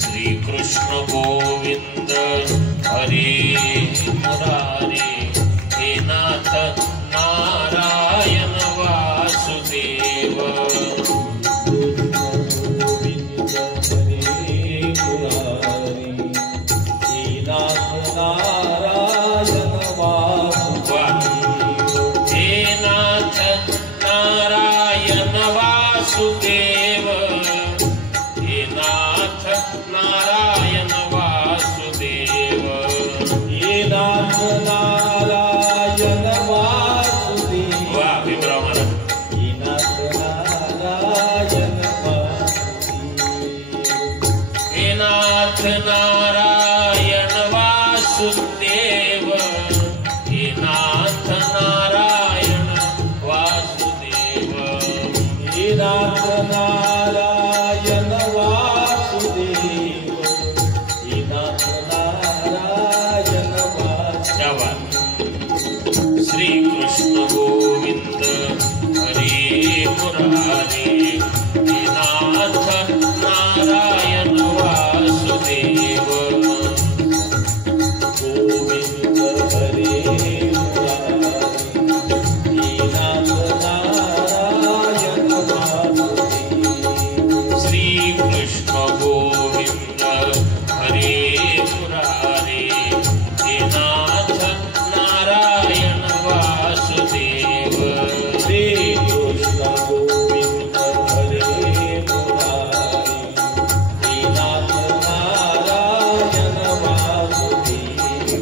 श्री कृष्ण गोविंद हरे मुरारी, हे नाथ नारायण वासुदेव। वासुदेव, हे नाथ नारायण वासुदेव, हे नाथ नारायण वासुदेव। वाह भीमराव महाराज, हे नाथ नारायण वासुदेव, हे नाथ नारायण वासुदेव, हे नाथ नारायण वासुदेव, हे नाथ नारायण वासुदेव, हे नाथ नारायण वासुदेव। श्री कृष्ण गोविंद हरे मुरारी, हे नाथ नारायण वासुदेव, गोविंद हरे मुरारी, हे नाथ नारायण वासुदेव। श्री कृष्ण गोविंद हरे मुरारी, हे नाथ नारायण वासुदेव, श्री कृष्ण गोविंद हरे मुरारी, हे नाथ नारायण वासुदेव,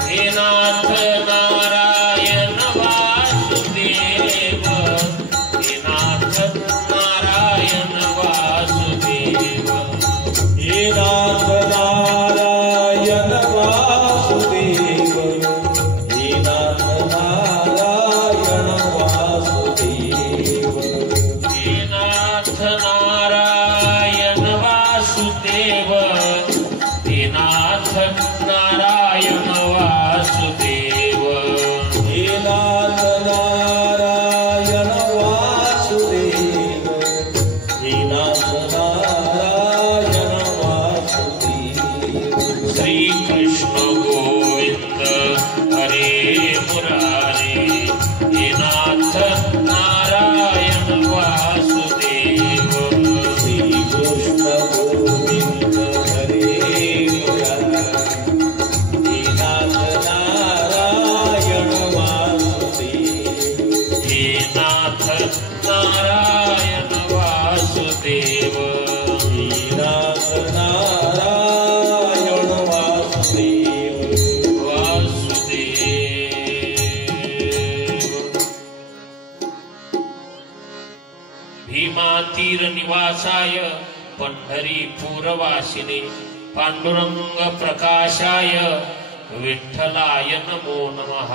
हे नाथ नारायण वासुदेव, हे नाथ नारायण वासुदेव, हे नाथ नारायण वासुदेव, हे नाथ नारायण वासुदेव, हे नाथ नारायण वासुदेव, हे नाथ नारायण वासुदेव, हे नाथ नारायण वासुदेव, हे नाथ नारायण वासुदेव। श्री कृष्ण गोविंद हरे मुरारी, हे नाथ नारायण वासुदेव, श्री कृष्ण गोविंद हरे मुरारी, हे नाथ नारायण वासुदेव, हे नाथ नारायण वासुदेव, हे नाथ नारायण वासुदेव, वासुदेव। भीमातीर निवासाय पंढरीपुरवासिने, पांडुरंग प्रकाशाय विठ्ठलाय नमो नमः।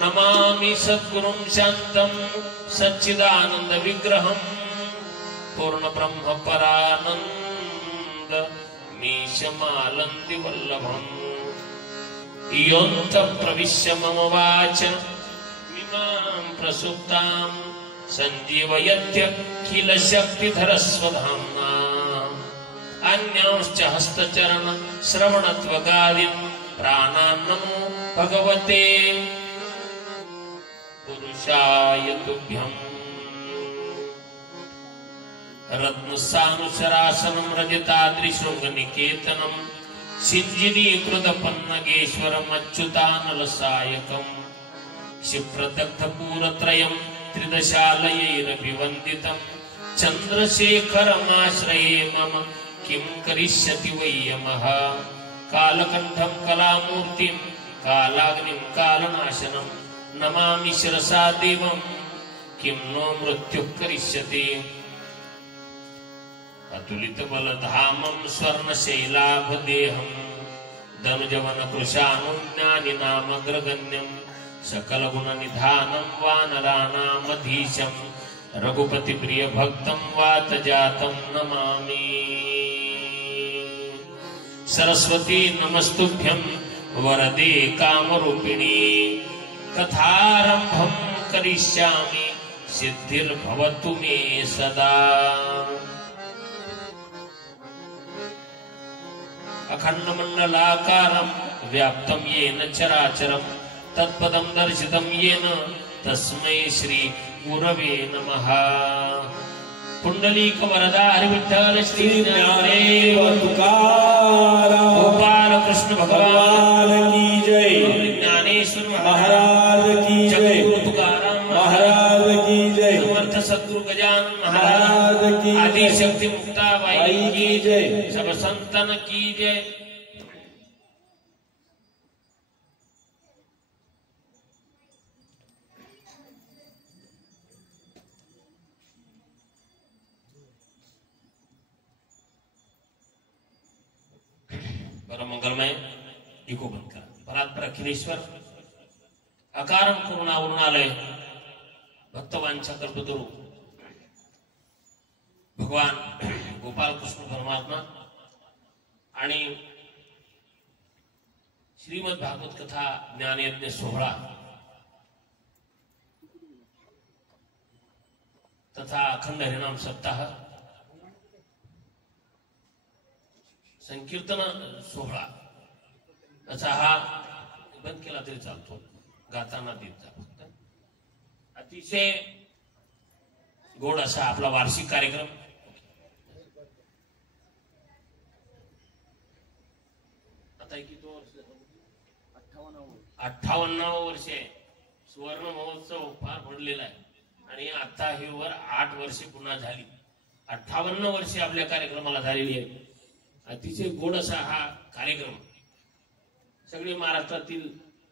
नमामि सद्गुरुं शान्तं सच्चिदानंद विग्रहं, पूर्ण ब्रह्म परानंद मीशमालंदि वल्लभम्। योऽन्तः प्रविश्य मम वाच इमां प्रसुप्तां, सञ्जीवयत्यखिल शक्तिधरस्वधाम्ना। अन्यांश्च हस्तचरण श्रवणत्वगादीन् प्राणान्नमो भगवते पुरुषाय तुभ्यम्। रत्नसानुशरासनं रजताद्रिशृङ्गनिकेतनं, सिञ्जिनीकृतपन्नगेश्वरमच्युतानलसायकम्। क्षिप्रदग्धपूरत्रयं त्रिदशालयैरभिवन्दितं, चन्द्रशेखरमाश्रये मम किं करिष्यति वै यमः। कालकण्ठं कलामूर्तिं कालाग्निं कालनाशनं, नमामि शिरसा देवं किं नो मृत्युः करिष्यति। अतुलितबलधामं स्वर्णशैलाभदेहं, धनुजवनकृशानुज्ञानिनामग्रगण्यं, सकलगुणनिधानं वानराणामधीशं, रघुपतिप्रियभक्तं वातजातं नमामि। सरस्वती नमस्तुभ्यं वरदे कामरूपिणी, कथारम्भं करिष्यामि सिद्धिर्भवतु मे सदा। अखंडमंडलाकारं व्याप्तं येन चराचरं तत्पदं दर्शितं येन तस्मै श्री गुरवे नमः। पुंडलीक वरदा हरि विठ्ठल श्री ज्ञानदेव तुकाराम गोपाल कृष्ण भगवान की जय। ज्ञानेश्वर महाराज की जय। तुकाराम महाराज की जय। समर्थ सद्गुरु गजानन महाराज की आदि शक्ति मुक्ताबाई की जय। सब संतन की जय। मंगलमय इको बंद करा। परात्पर अखिलेश्वर अकारम करुणा वरुणालय भक्तवांच्या कल्पतरू भगवान गोपाल कृष्ण परमात्मा आणि श्रीमद भागवत कथा ज्ञानयज्ञ सोहळा तथा अखंड हरिनाम सप्ताह संकीर्तन सोहळा असा हा बंद केला तरी चालतो, गाताना देत जा फक्त। अतिशय गोड असा आपला वार्षिक कार्यक्रम आता किती वर्ष 58 वर्ष आहे। सुवर्ण महोत्सव फार भरलेला आहे आणि आता हे वर 8 वर्षे पुन्हा झाली। 58 वर्षे आपल्या कार्यक्रमाला झालेली आहे। अतिशय गोड असा हा कार्यक्रम सगळे महाराष्ट्रातील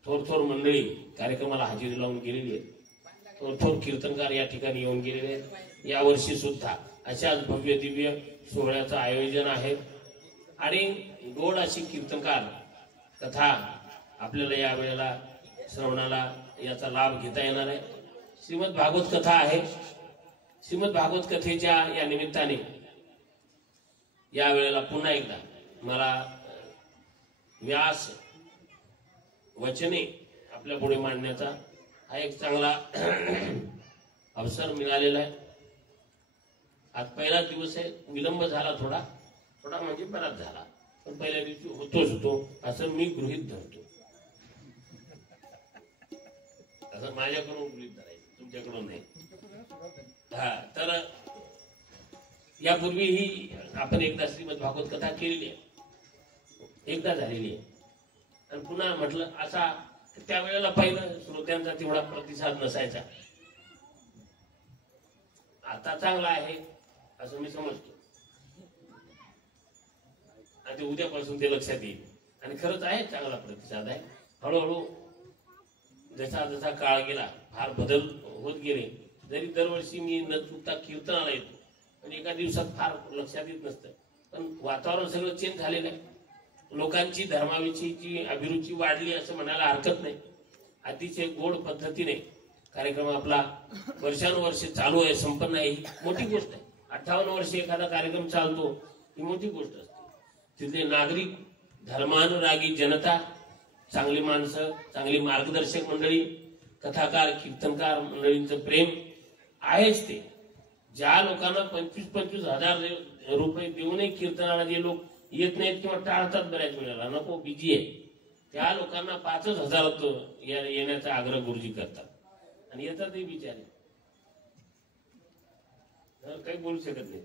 थोर मंडळी कार्यक्रमाला हजेरी लावून गेलेली आहे। थोर कीर्तनकार या ठिकाणी येऊन गेलेले आहेत। या वर्षी सुद्धा अशाच भव्य दिव्य सोहळ्याचं आयोजन आहे आणि गोड अशी कीर्तनकार कथा आपल्याला या वेळेला श्रवणाला याचा लाभ घेता येणार आहे। श्रीमद भागवत कथा आहे। श्रीमद भागवत कथेच्या या निमित्ताने या वेळेला पुन्हा एकदा मला व्यास वचने आपल्या पुढे मांडण्याचा हा एक चांगला अवसर मिळालेला आहे। आज पहिला दिवस आहे, विलंब झाला थोडा म्हणजे बराच झाला, पण पहिल्या दिवशी होतो असं मी गृहीत धरतो। असं माझ्याकडून गृहीत धरायचं, तुमच्याकडून नाही। हा, तर यापूर्वीही आपण एकदा श्रीमद भागवत कथा केलेली आहे, एकदा झालेली आहे आणि पुन्हा म्हटलं असा त्यावेळेला पहिलं श्रोत्यांचा तेवढा प्रतिसाद नसायचा। आता चांगला आहे असं मी समजतो आणि उद्यापासून ते लक्षात येईल आणि खरंच आहे चांगला प्रतिसाद आहे। हळूहळू जसा जसा काळ गेला फार बदल होत गेले। जरी दरवर्षी मी न चुकता कीर्तनाला येतो पण एका दिवसात फार लक्षात येत नसतं, पण वातावरण सगळं चेंज झालेलं आहे। लोकांची धर्माविषयीची अभिरुची वाढली असं म्हणायला हरकत नाही। अतिशय गोड पद्धतीने कार्यक्रम आपला वर्षानुवर्षे चालू आहे, संपन्न आहे, ही मोठी गोष्ट आहे। 58 वर्षे एखादा कार्यक्रम चालतो ही मोठी गोष्ट असते। तिथले नागरिक, धर्मानुरागी जनता, चांगली माणसं, चांगली मार्गदर्शक मंडळी, कथाकार कीर्तनकार मंडळींचं प्रेम आहेच ते। ज्या लोकांना 25-25 हजार रुपये देऊनही कीर्तनाला जे लोक येत नाहीत किंवा टाळतात बऱ्याच वेळेला, नको बिजी आहे, त्या लोकांना 5,000 येण्याचा आग्रह गुरुजी करतात आणि येतातही बिचारे, काही बोलू शकत नाही।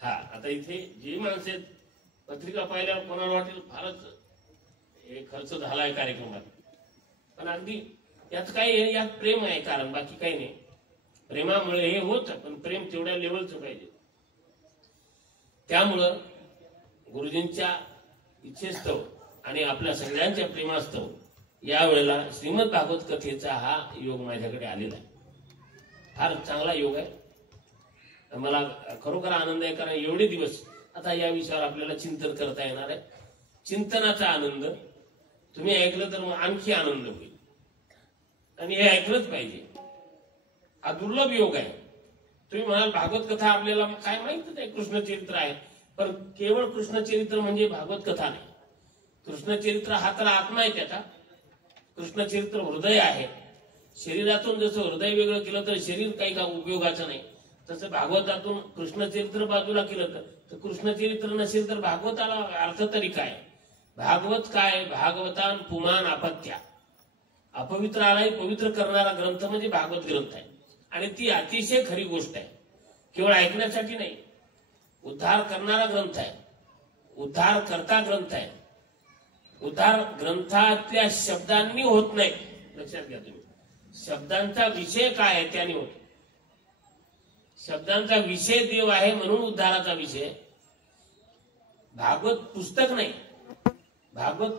हा, आता इथे जे माणसे पत्रिका पाहिल्यावर कोणाला वाटेल फारच हे खर्च झालाय कार्यक्रमात, पण अगदी यात काय, यात प्रेम आहे, कारण बाकी काही नाही। प्रेमामुळे हे होत, पण प्रेम तेवढ्या लेवलचं पाहिजे। त्यामुळं गुरुजींच्या इच्छेस्तव आणि आपल्या सगळ्यांच्या प्रेमास्तव या वेळेला श्रीमद भागवत कथेचा हा योग माझ्याकडे आलेला आहे। फार चांगला योग आहे, मला खरोखर आनंद आहे, कारण एवढे दिवस आता या विषयावर आपल्याला चिंतन करता येणार आहे। चिंतनाचा आनंद तुम्ही ऐकलं तर मग आणखी आनंद होईल आणि हे ऐकलंच पाहिजे। हा दुर्लभ योग आहे। तुम्ही म्हणाल भागवत कथा आपल्याला काय माहितच आहे, कृष्णचरित्र आहे, पण केवळ कृष्णचरित्र म्हणजे भागवत कथा नाही। कृष्णचरित्र हा तर आत्मा आहे त्याचा, कृष्णचरित्र हृदय आहे। शरीरातून जसं हृदय वेगळं केलं तर शरीर काही का उपयोगाचं नाही, तसं भागवतातून कृष्णचरित्र बाजूला केलं तर कृष्णचरित्र नसेल तर भागवताला अर्थ तरी काय? भागवत काय? भागवतान पुमान अपत्या, अपवित्रालाही पवित्र करणारा ग्रंथ म्हणजे भागवत ग्रंथ आहे. आणि ती अतिशय खरी गोष्ट आहे. केवळ ऐकण्यासाठी नाही, उद्धार करणारा ग्रंथ आहे, उद्धार करता ग्रंथ आहे. उद्धार ग्रंथातल्या शब्दांनी होत नाही. लक्षात घ्या तुम्ही, शब्दांचा विषय काय आहे त्याने होतो. शब्दांचा विषय देव आहे म्हणून उद्धाराचा विषय. भागवत पुस्तक नाही, भागवत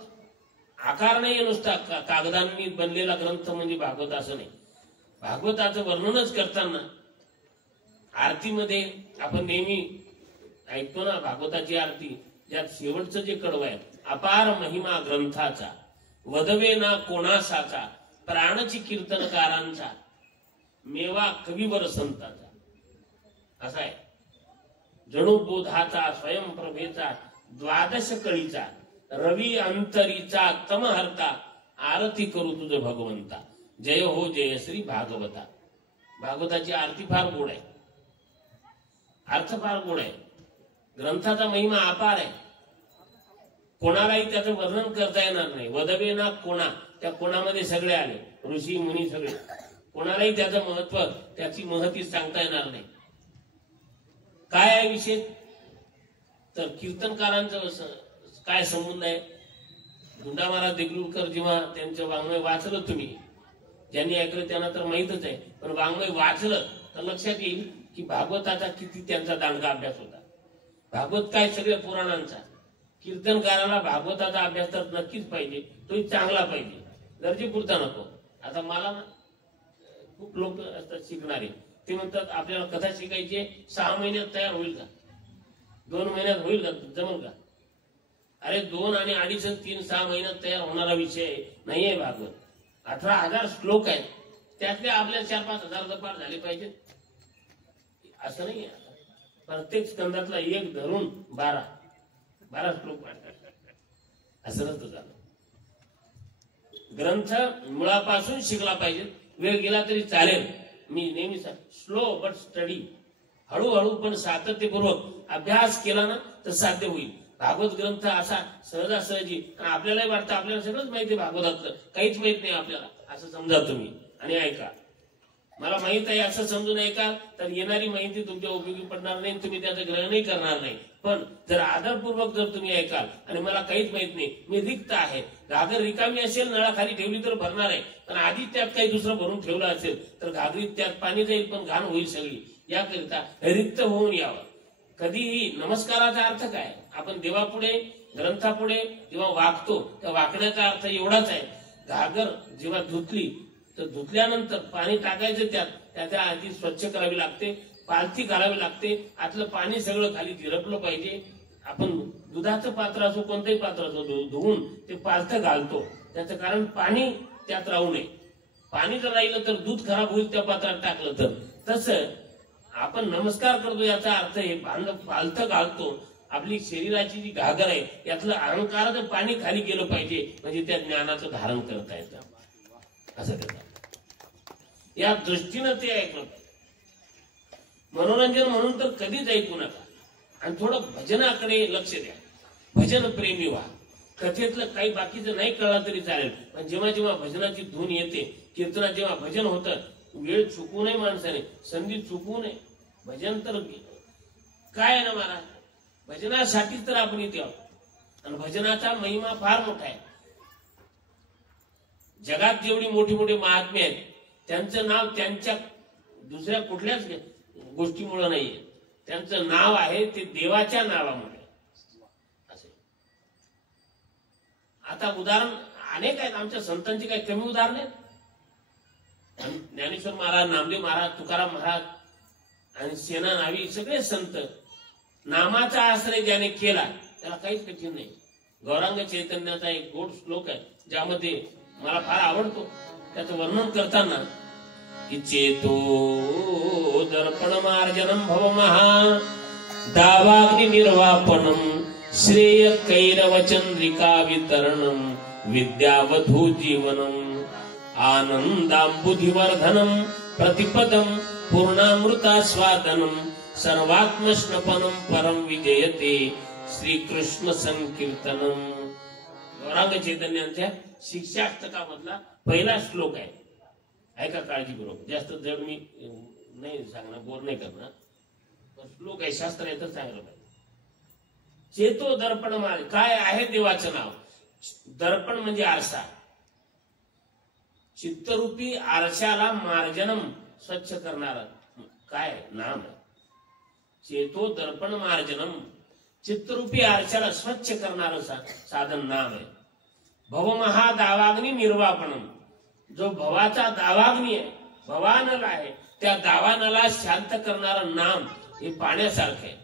आकार नाही नुसता कागदांनी बनलेला ग्रंथ म्हणजे भागवत असं नाही. भागवताचं वर्णनच करताना आरतीमध्ये आपण नेहमी ऐकतो ना भागवताची आरती, ज्यात शेवटचं जे कडवं आहे, अपार महिमा ग्रंथाचा, वदवे ना कोणासाचा, प्राणची कीर्तनकारांचा, मेवा कविवर संताचा, असा आहे. जणू बोधाचा, स्वयंप्रभेचा, द्वादश कळीचा, रवी अंतरीचा, तमहर्ता, आरती करू तुझ भगवंता, जय हो जय श्री भागवता. भागवताची आरती फार गोड आहे, अर्थ फार गोड आहे. ग्रंथाचा महिमा अपार आहे, कोणालाही त्याचं वर्णन करता येणार नाही. वदवे ना कोणा, त्या कोणामध्ये सगळे आले, ऋषी मुनी सगळे, कोणालाही त्याचं महत्व, त्याची महती सांगता येणार नाही. काय आहे विषय? तर कीर्तनकारांचं काय संबंध आहे? गुंडा महाराज देगलूरकर जेव्हा त्यांचं वाङ्मय वाचलं, तुम्ही ज्यांनी ऐकलं त्यांना तर माहितच आहे, पण वाङ्मय वाचलं तर लक्षात येईल की भागवताचा किती त्यांचा दांडगा अभ्यास होता. भागवत काय सगळ्या पुराणांचा. कीर्तनकाराला भागवताचा अभ्यास तर नक्कीच पाहिजे, तोही चांगला पाहिजे, गरजेपुरता नको. आता मला ना खूप लोक असतात शिकणारे, ते म्हणतात आपल्याला कथा शिकायची 6 महिन्यात तयार होईल का, 2 महिन्यात होईल का, जमल का? अरे 2 आणि 2.5 आणि 3 6 महिन्यात तयार होणारा विषय नाहीये भागवत. 18,000 श्लोक आहेत, त्यातले आपल्या 4-5 हजार पाठ झाले पाहिजेत असं नाही. प्रत्येक स्कंदातला 1 धरून 12 श्लोक पाठ असं नसतं झालं. ग्रंथ मुळापासून शिकला पाहिजे. वेळ गेला तरी चालेल. मी नेहमी स्लो बट स्टडी, हळूहळू पण सातत्यपूर्वक अभ्यास केला ना तर साध्य होईल. भागवत ग्रंथ असा सहजासहजी, आपल्यालाही वाटतं आपल्याला सगळंच माहिती आहे भागवतातलं, काहीच माहित नाही आपल्याला असं समजा तुम्ही आणि ऐका. मला माहित आहे असं समजून ऐका तर येणारी माहिती तुमच्या उपयोगी पडणार नाही, तुम्ही त्याचं ग्रहणही करणार नाही. पण जर आदरपूर्वक जर तुम्ही ऐकाल आणि मला काहीच माहित नाही, मी रिक्त आहे, घागर रिकामी असेल, नळाखाली ठेवली तर भरणार आहे, पण आधी त्यात काही दुसरं भरून ठेवलं असेल तर घागरीत त्यात पाणी जाईल पण घाण होईल सगळी. याकरिता रिक्त होऊन यावं. कधीही नमस्काराचा अर्थ काय? आपण देवापुढे ग्रंथापुढे जेव्हा वागतो त्या वाकण्याचा अर्थ एवढाच आहे. घागर जेव्हा धुतली तर धुतल्यानंतर पाणी टाकायचं, त्याच्या आधी स्वच्छ करावी लागते, पालथी घालावी लागते, आतलं पाणी सगळं खाली झिरपलं पाहिजे. आपण दुधाचं पात्र असो कोणतंही पात्र असो धुवून ते पालथं घालतो, त्याचं कारण पाणी त्यात राहू नये. पाणी जर राहिलं तर दूध खराब होईल त्या पात्रात टाकलं तर. तसं आपण नमस्कार करतो याचा अर्थ हे पालथं घालतो. आपली शरीराची जी घागर आहे यातलं अहंकाराचं पाणी खाली गेलं पाहिजे, म्हणजे त्या ज्ञानाचं धारण करता येतं असं त्याचं. या दृष्टीनं ते ऐकलं. मनोरंजन म्हणून तर कधीच ऐकू नका. आणि थोडं भजनाकडे लक्ष द्या, भजन प्रेमी व्हा. कथेतलं काही बाकीचं नाही कळलं तरी चालेल, पण जेव्हा जेव्हा भजनाची धून येते, कीर्तनात जेव्हा भजन होतं, वेळ चुकू नये माणसाने, संधी चुकू नये. भजन तर काय आहे ना महाराज, भजनासाठीच तर आपण इथे आहोत. आणि भजनाचा महिमा फार मोठा आहे. जगात जेवढी मोठी मोठी महात्मे आहेत त्यांचं नाव त्यांच्या दुसऱ्या कुठल्याच गोष्टीमुळे नाहीये. त्यांचं नाव आहे ते देवाच्या नावामुळे. असे आता उदाहरण अनेक आहेत. आमच्या संतांची काही कमी उदाहरण आहेत. ज्ञानेश्वर महाराज, नामदेव महाराज, तुकाराम महाराज आणि सेना नावी सगळे संत, नामाचा आश्रय ज्याने केला त्याला काहीच कठीण नाही. गौरांग चैतन्याचा एक गोड श्लोक आहे ज्यामध्ये मला फार आवडतो. त्याचं वर्णन करताना की चेतो दर्पण मार्जनम भव महा दावाग्नि निर्वापनम श्रेय कैरव चंद्रिका वितरणम विद्यावधू जीवनम आनंदांबुधिवर्धनम प्रतिपदम पूर्णामृतास्वादनम सर्वात्मस्नपनम परम विजयते श्रीकृष्ण संकीर्तनम. गौरांग चैतन्यांच्या शिक्षाष्टकामधला पहिला श्लोक आहे. ऐका काळजीपूर्वक. जास्त जड मी नाही सांगणार, बोर नाही करणार. श्लोक आहे, शास्त्र आहे तर सांगलं पाहिजे. चेतो दर्पण मार्ग. काय आहे देवाचं नाव? दर्पण म्हणजे आरसा. चित्तरूपी आरशाला मार्जनम स्वच्छ करणारा काय नाम आहे. चेतो दर्पण मार्जनम, चित्तरूपी आरशाला स्वच्छ करणारं साधन नाम आहे. भवमहा दावाग्नी निर्वापणम, जो भवाचा दावाग्नी आहे, भवानल आहे, त्या दावानला शांत करणारं नाम हे पाण्यासारखं आहे.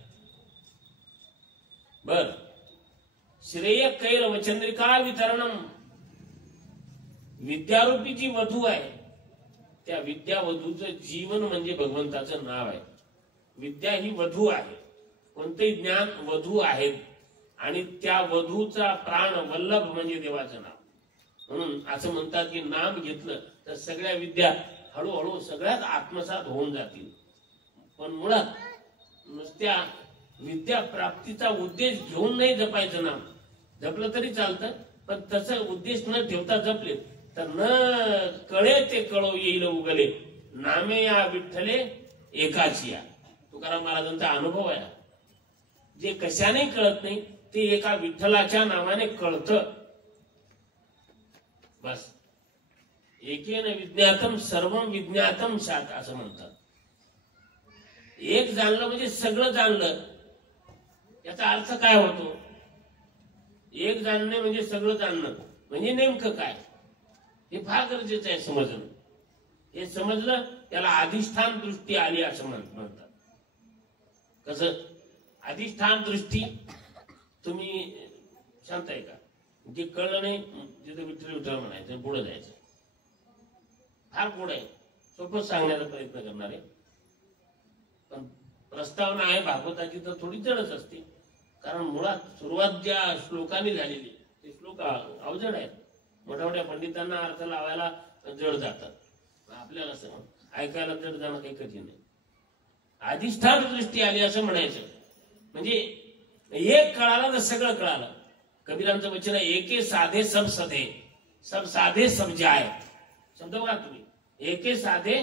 बर. श्रेय कैरव चंद्रिका वितरणम, विद्यारूपी जी वधू आहे त्या विद्या वधूचं जीवन म्हणजे भगवंताचं नाव आहे. विद्या ही वधू आहे, कोणतेही ज्ञान वधू आहेत, आणि त्या वधूचा प्राण वल्लभ म्हणजे देवाचं नाव. म्हणून असं म्हणतात की नाम घेतलं तर सगळ्या विद्या हळूहळू सगळ्यात आत्मसात होऊन जातील. पण मुळात नुसत्या विद्या प्राप्तीचा उद्देश घेऊन नाही जपायचं नाम. जपलं तरी चालतं, पण तसं उद्देश न ठेवता जपले तर न कळे ते कळो येईल उगले, नामे या विठ्ठले एकाची या. तुकाराम महाराजांचा अनुभव आहे. जे कशाने कळत नाही ते एका विठ्ठलाच्या नावाने कळतं. बस. एकेन विज्ञातम सर्वम विज्ञातम सात असं म्हणतात. एक जाणलं म्हणजे सगळं जाणलं. याचा अर्थ काय होतो? एक जाणणे म्हणजे सगळं जाणणं म्हणजे नेमकं काय हे फार गरजेचं आहे समजणं. हे समजलं त्याला अधिष्ठान दृष्टी आली असं म्हणतात. कसं अधिष्ठान दृष्टी? तुम्ही शांत आहे का? जे कळलं नाही तिथे विठ्ठल विठ्ठल म्हणायचं, पुढे जायचं. फार पुढे आहे. सोपं सांगण्याचा प्रयत्न करणार आहे. पण प्रस्तावना आहे भागवताची तर थोडी जडच असते. कारण मुळात सुरुवात ज्या श्लोकाने झालेली ते श्लोक अवजड आहेत. मोठ्या मोठ्या पंडितांना अर्थ लावायला जड जातात. आपल्याला ऐकायला जड जाणं काही कठीण नाही. अधिष्ठान दृष्टी आली असं म्हणायचं म्हणजे एक कळालं तर सगळं कळालं. कबीरांचं वचन आहे, एके साधे सब सधे, सब साधे सब जाय. शब्द बघा तुम्ही. एके साधे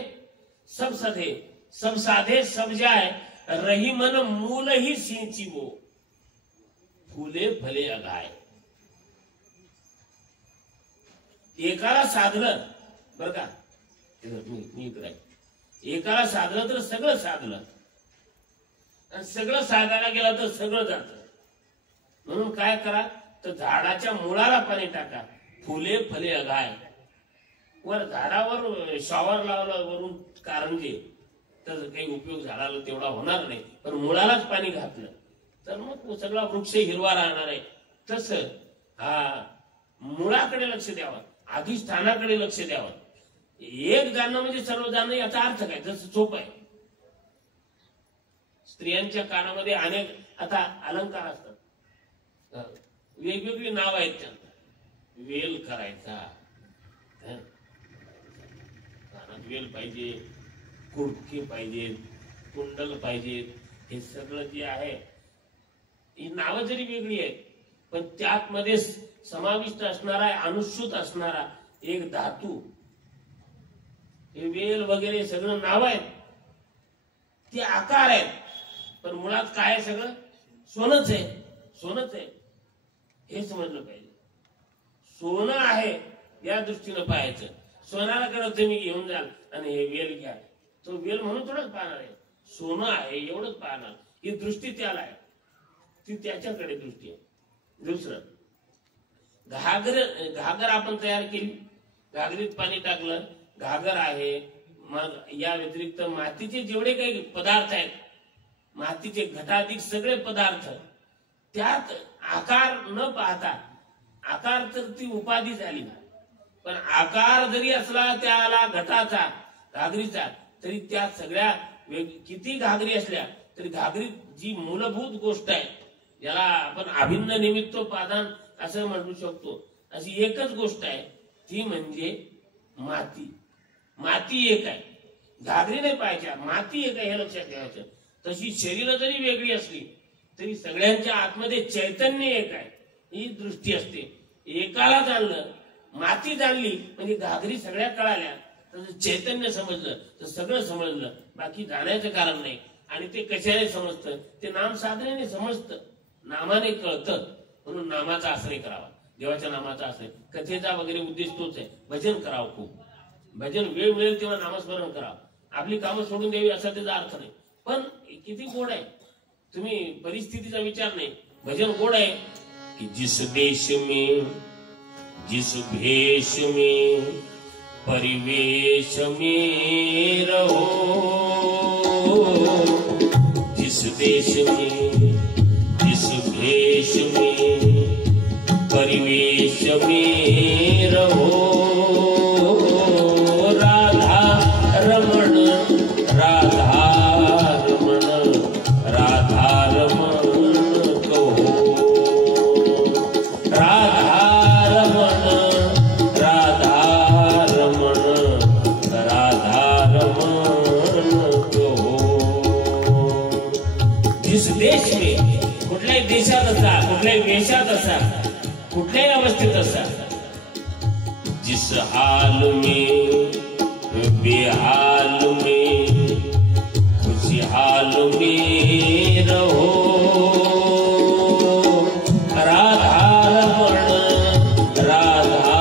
सब सधे, सब साधे सब जाय, रही मन मूल ही सिंची वो, फुले फले अगाय. एकाला साधलं बर का, मी इकडे एकाला साधलं तर सगळं साधलं, आणि सगळं साधायला गेला तर सगळं जात. म्हणून काय करा तर झाडाच्या मुळाला पाणी टाका, फुले फले अगाय. वर झाडावर शॉवर लावलं वरून कारंजे तर काही उपयोग झाडाला तेवढा होणार नाही. पण मुळालाच पाणी घातलं तर मग सगळा वृक्ष हिरवा राहणार आहे. तस हा मुळाकडे लक्ष द्यावं, अधिष्ठानाकडे लक्ष द्यावं. एक जाणणं म्हणजे सर्व जाणणं याचा अर्थ काय? जसं सोपं आहे. स्त्रियांच्या कानामध्ये अनेक आता अलंकार असतात, वेगवेगळी नाव आहेत त्यांना. वेल करायचा, कानात वेल पाहिजे, कुडके पाहिजेत, कुंडल पाहिजेत. हे सगळं जे आहे ही नावं जरी वेगळी आहेत पण त्यात मध्ये समाविष्ट असणारा अनुसूत असणारा एक धातू, हे वेल वगैरे सगळं नाव आहेत. ते आकार आहेत पण मुळात काय आहे? सगळं सोनच आहे. सोनच आहे हे समजलं पाहिजे. सोनं आहे या दृष्टीनं पाहायचं. सोनाला करत तुम्ही घेऊन जाल आणि हे वेल घ्या, तो वेल म्हणून थोडंच पाहणार आहे. सोनं आहे एवढंच पाहणार. ही दृष्टी त्याला आहे, ती त्याच्याकडे दृष्टी आहे. दुसरं घागर आपण तयार केली, घागरीत पाणी टाकलं, घागर आहे. मग या व्यतिरिक्त मातीचे जेवढे काही पदार्थ आहेत, मातीचे घटाधिक सगळे पदार्थ, त्यात आकार न पाहता, आकार तर ती उपाधी झाली, पण आकार जरी असला त्याला घटाचा घागरीचा तरी त्या सगळ्या किती घागरी असल्या तरी घागरीत जी मूलभूत गोष्ट आहे, याला आपण अभिन्न निमित्तोपादान असं म्हणू शकतो, अशी एकच गोष्ट आहे, ती म्हणजे माती. माती एक आहे. घागरी नाही पाहायच्या, माती आहे का हे लक्षात ठेवायचं. तशी शरीर जरी वेगळी असली तरी सगळ्यांच्या आतमध्ये चैतन्य एक आहे, ही दृष्टी असते. एकाला जाणलं, माती जाणली म्हणजे घागरी सगळ्या कळाल्या, तर चैतन्य समजलं तर सगळं समजलं. बाकी जाण्याचं कारण नाही. आणि ते कशाने समजतं? ते नाम साधनेने समजतं, नामाने कळतं. म्हणून नामाचा आश्रय करावा, देवाच्या नामाचा आश्रय. कथेचा वगैरे उद्देश तोच आहे. भजन करावं, खूप भजन. वेळ मिळेल तेव्हा नामस्मरण करावं. आपली कामं सोडून द्यावी असा त्याचा अर्थ नाही. पण किती गोड आहे, तुम्ही परिस्थितीचा विचार नाही. भजन गोड आहे की जिस देश में जिस भेष में परिवेश में रहो, जिस देश में जिस भेष में परिवेश में रहो, राधा रमण राधा रमण राधा रमण कहो, राधा रमण राधा रमण राधा रमण कहो. जिस देश में, कुठल्याही देशात असा, कुठल्याही वेशात असा, कुठल्याही अवस्थेत असा, जिस हाल में बेहाल में खुशहाल में रहो, राधा रमण राधा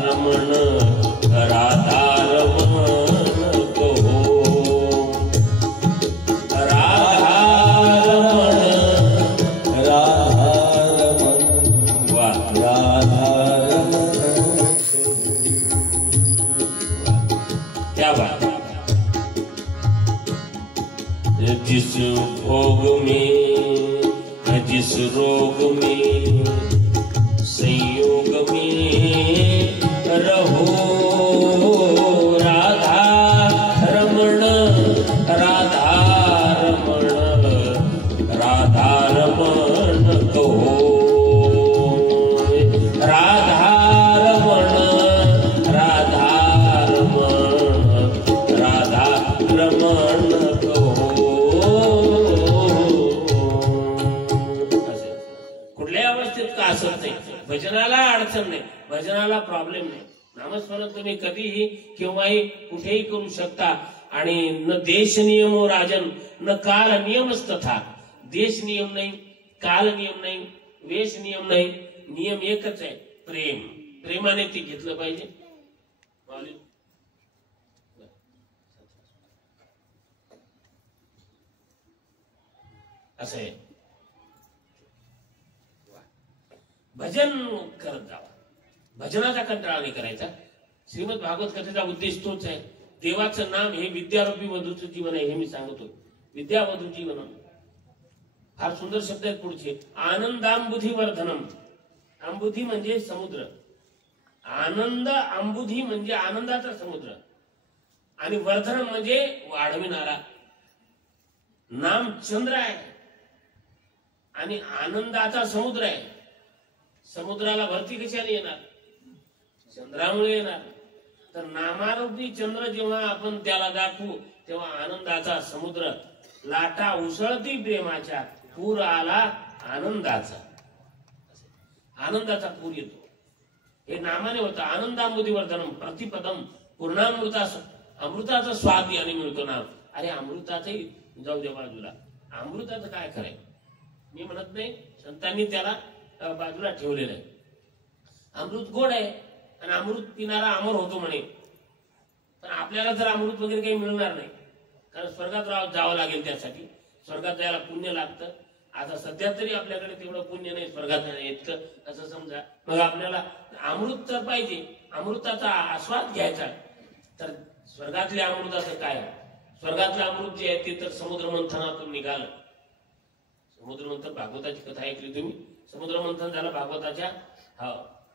रमण राधा रमण कहो, राधा रमण राधा रमण वाह राधा रमण. क्या बात. जिस भोग में जिस रोग में संयोग में रहो, राधा रमण राधा रमण राधा रमण कहो, राधा रमण राधा रमण राधा रमण कहो. कुठल्याही अवस्थेत का असत नाही, भजनाला अडचण नाही, भजनाला प्रॉब्लेम नाही. नामस्मरण तुम्ही कधीही केव्हाही कुठेही करू शकता. आणि न देश नियमो राजन न काल नियमच तथा. देश नियम नाही, काल नियम नाही, वेश नियम नाही, नियम एकच आहे, प्रेम. प्रेमाने ते घेतलं पाहिजे. असं आहे. भजन करत जावा, भजनाचा कंटाळा नाही करायचा. श्रीमद भागवत कथेचा उद्देश तोच आहे. देवाचं नाम हे विद्यारूपी वधूचं जीवन आहे, हे मी सांगतो. विद्यावधू जीवन फार सुंदर शब्द आहेत पुढचे. आनंदांबुधी वर्धनम. अंबुधी म्हणजे समुद्र, आनंद अंबुधी म्हणजे आनंदाचा समुद्र, आणि वर्धनम म्हणजे वाढविणारा. नाम चंद्र आहे आणि आनंदाचा समुद्र आहे. समुद्राला भरती कशाने येणार? चंद्रामुळे येणार. तर नामारूपी चंद्र जेव्हा आपण त्याला दाखवू तेव्हा आनंदाचा समुद्र, लाटा उसळती प्रेमाच्या, पूर आला आनंदाचा, आनंदाचा पूर येतो. हे नामाने होतं. आनंदांबुधीवर्धनम प्रतिपदम पूर्णामृता, अमृताचा स्वाद याने मिळतो नाम. अरे अमृताचंही जाऊ दे बाजूला, अमृताचं काय कराय मी म्हणत नाही, संतांनी त्याला बाजूला ठेवलेलं आहे. अमृत गोड आहे आणि अमृत पिणारा अमर होतो म्हणे. पण आपल्याला तर अमृत वगैरे काही मिळणार नाही, कारण स्वर्गात जावं लागेल. त्यासाठी स्वर्गात जायला पुण्य लागतं. आता सध्या तरी आपल्याकडे तेवढं पुण्य नाही स्वर्गात जाण्या इतकं असं समजा. मग आपल्याला अमृत तर पाहिजे, अमृताचा आस्वाद घ्यायचा. तर स्वर्गातल्या अमृताचं काय? स्वर्गातलं अमृत जे आहे ते तर समुद्र मंथनातून निघालं. समुद्र मंथन भागवताची कथा ऐकली तुम्ही? समुद्र मंथन झालं भागवताच्या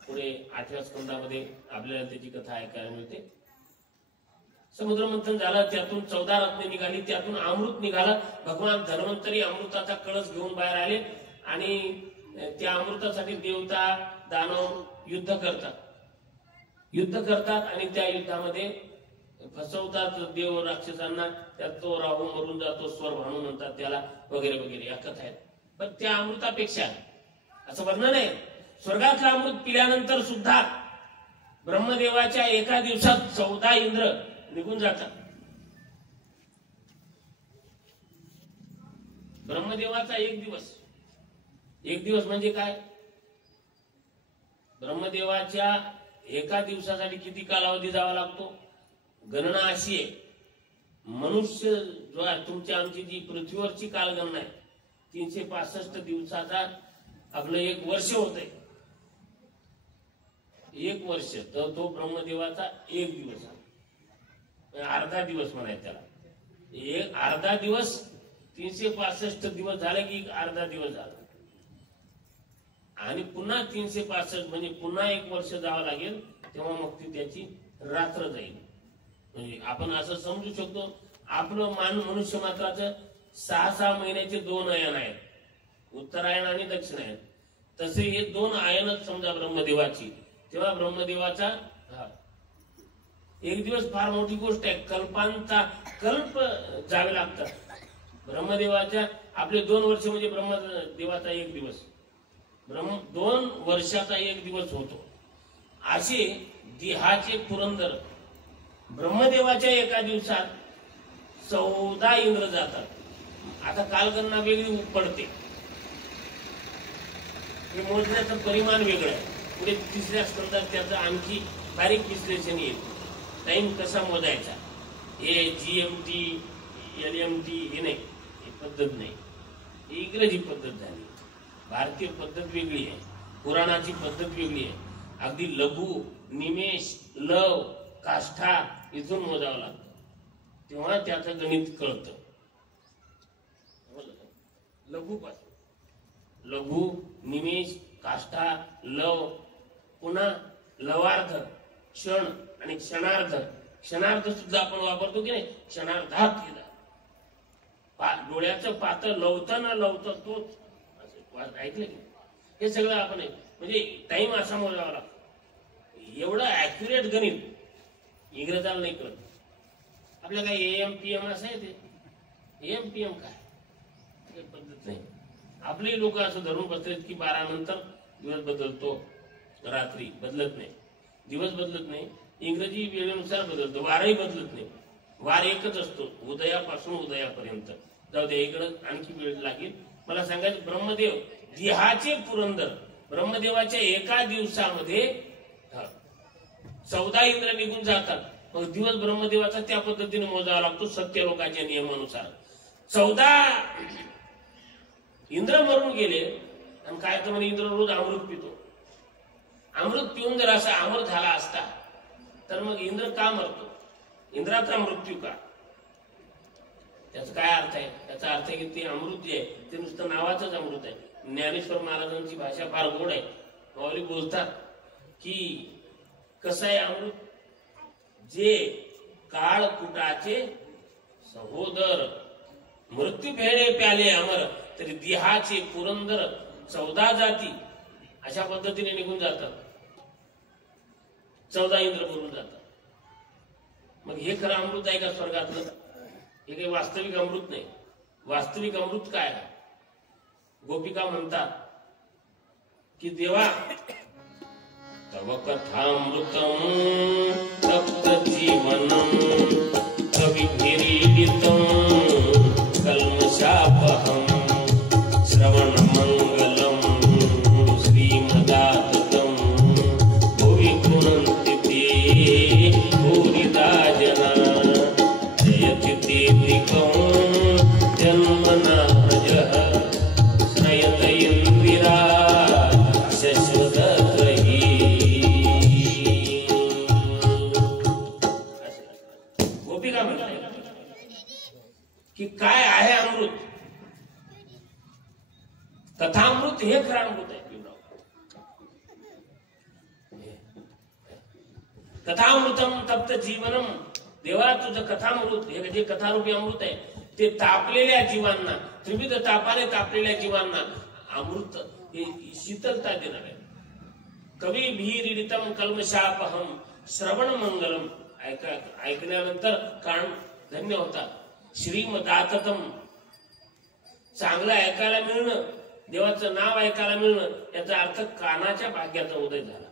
पुढे 8व्या स्कंदामध्ये आपल्याला त्याची कथा ऐकायला मिळते. समुद्र मंथन झालं, त्यातून 14 रत्ने निघाली, त्यातून अमृत निघालं. भगवान धन्वंतरी अमृताचा कळस घेऊन बाहेर आले आणि त्या अमृतासाठी देवता दानव युद्ध करतात आणि त्या युद्धामध्ये फसवतात देव राक्षसांना, त्यात तो राहू मरून जातो, स्वर भानू म्हणतात त्याला, वगैरे वगैरे या कथा आहेत. पण त्या अमृतापेक्षा असं वर्णन आहे, स्वर्गातलं अमृत पिल्यानंतर सुद्धा ब्रह्मदेवाच्या एका दिवसात 14 इंद्र निघून जातात. ब्रह्मदेवाचा एक दिवस म्हणजे काय? ब्रह्मदेवाच्या एका दिवसासाठी किती कालावधी जावा लागतो? गणना अशी आहे, मनुष्य जो आहे, तुमच्या आमची जी पृथ्वीवरची कालगणना आहे 365 दिवसाचा आपलं 1 वर्ष होत आहे. 1 वर्ष तर तो ब्रह्मदेवाचा 1 दिवस आहे, अर्धा दिवस म्हणायचं त्याला. एक अर्धा दिवस 365 दिवस झाले की अर्धा दिवस झाला, आणि पुन्हा 365 म्हणजे पुन्हा 1 वर्ष जावं लागेल, तेव्हा मग ती त्याची रात्र जाईल. म्हणजे आपण असं समजू शकतो, आपलं मनुष्य मात्राचं 6 महिन्याचे 2 आयन आहेत, उत्तरायण आणि दक्षिणायन. तसे हे 2 आयनच समजा ब्रह्मदेवाची. तेव्हा ब्रह्मदेवाचा 1 दिवस फार मोठी गोष्ट आहे. कल्प जावे लागतात ब्रह्मदेवाच्या. आपले 2 वर्ष म्हणजे ब्रह्मदेवाचा 1 दिवस, 2 वर्षाचा 1 दिवस होतो. असे देहाचे पुरंदर ब्रह्मदेवाच्या एका दिवसात 14 इंद्र जातात. आता कालगणना वेगळी पडते, हे मोजण्याचं परिमाण वेगळं आहे. पुढे 3ऱ्या स्कंदात त्याचं आणखी बारीक विश्लेषण येईल. टाइम कसा मोजायचा, हे GMT LMT हे नाही, ही पद्धत नाही, ही इंग्रजी पद्धत झाली. भारतीय पद्धत वेगळी आहे, पुराणाची पद्धत वेगळी आहे. अगदी लघु, निमेष, लव, काष्ठा इथून मोजावं लागतं, तेव्हा त्याचं गणित कळतं. लघु, निमेष, काष्ठा, लव, पुन्हा लवार्ध, क्षण आणि क्षणार्ध सुद्धा आपण वापरतो की नाही. क्षणार्धात केला, डोळ्याचं पातळ लवतं ना लवतं तोच ऐकलं की हे सगळं आपण म्हणजे टाइम असा मोजावा लागतो. एवढं ऍक्युरेट गणित इंग्रजाला नाही कळत. आपल्या काय AM PM असं आहे, ते AM PM काय पद्धत नाही. आपले लोक असं धरून बसलेत की 12 नंतर दिवस बदलतो, रात्री बदलत नाही, दिवस बदलत नाही, इंग्रजी वेळेनुसार बदलतो, वारही बदलत नाही. वार एकच असतो उदयापासून उदयापर्यंत. जाऊ दे, इकडं आणखी वेळ लागेल. मला सांगायचं, ब्रह्मदेव देहाचे पुरंदर ब्रह्मदेवाच्या एका दिवसामध्ये 14 इंद्र निघून जातात. मग दिवस ब्रह्मदेवाचा त्या पद्धतीने मोजावा लागतो सत्य लोकांच्या नियमानुसार. 14 इंद्र मरून गेले, आणि काय तर म्हणे इंद्र रोज अमृत पितो. अमृत पिऊन जर असा अमर झाला असता तर मग इंद्र का मरतो? इंद्राचा मृत्यू का? त्याचा काय अर्थ आहे? त्याचा अर्थ आहे की ते अमृत जे आहे ते नुसतं नावाचंच अमृत आहे. ज्ञानेश्वर महाराजांची भाषा फार गोड आहे. माऊली बोलतात की कसं आहे अमृत, जे काळकुटाचे सहोदर मृत्यू भेळे प्याले अमर, तरी देहाचे पुरंदर 14 जाती अशा पद्धतीने निघून जातात. 14 इंद्र बोलून जातात. मग हे खरं अमृत आहे का स्वर्गातलं? हे काही वास्तविक अमृत नाही. वास्तविक अमृत काय? गोपिका म्हणतात की देवा तव कथामृतम तप्त जीवनम कविभिरीडितम कल्मषापहम श्रवण मंगलम श्रीमदाततम भुवि पुनन्ति ते भूरिदा जना जयति तेतिकं जन्मना प्रजः श्रयत इंदिरा शश्वतत्रयी. गोपिका म्हणतात की काय आहे अमृत? कथामृत हे खरं अमृत आहे. कथामृतम तप्त जीवनम, देवा तुझं कथामृत हे जे कथारूपी अमृत आहे ते तापलेल्या जीवांना, त्रिविध तापाने तापलेल्या जीवांना अमृत हे शीतलता देणार आहे. कवी भीरिडितम कल्मषापहम श्रवण मंगलम ऐकल्यानंतर कान धन्य होतात. श्रीमदाततम, चांगलं ऐकायला मिळणं, देवाचं नाव ऐकायला मिळणं, याचा अर्थ कानाच्या भाग्याचा उदय झाला.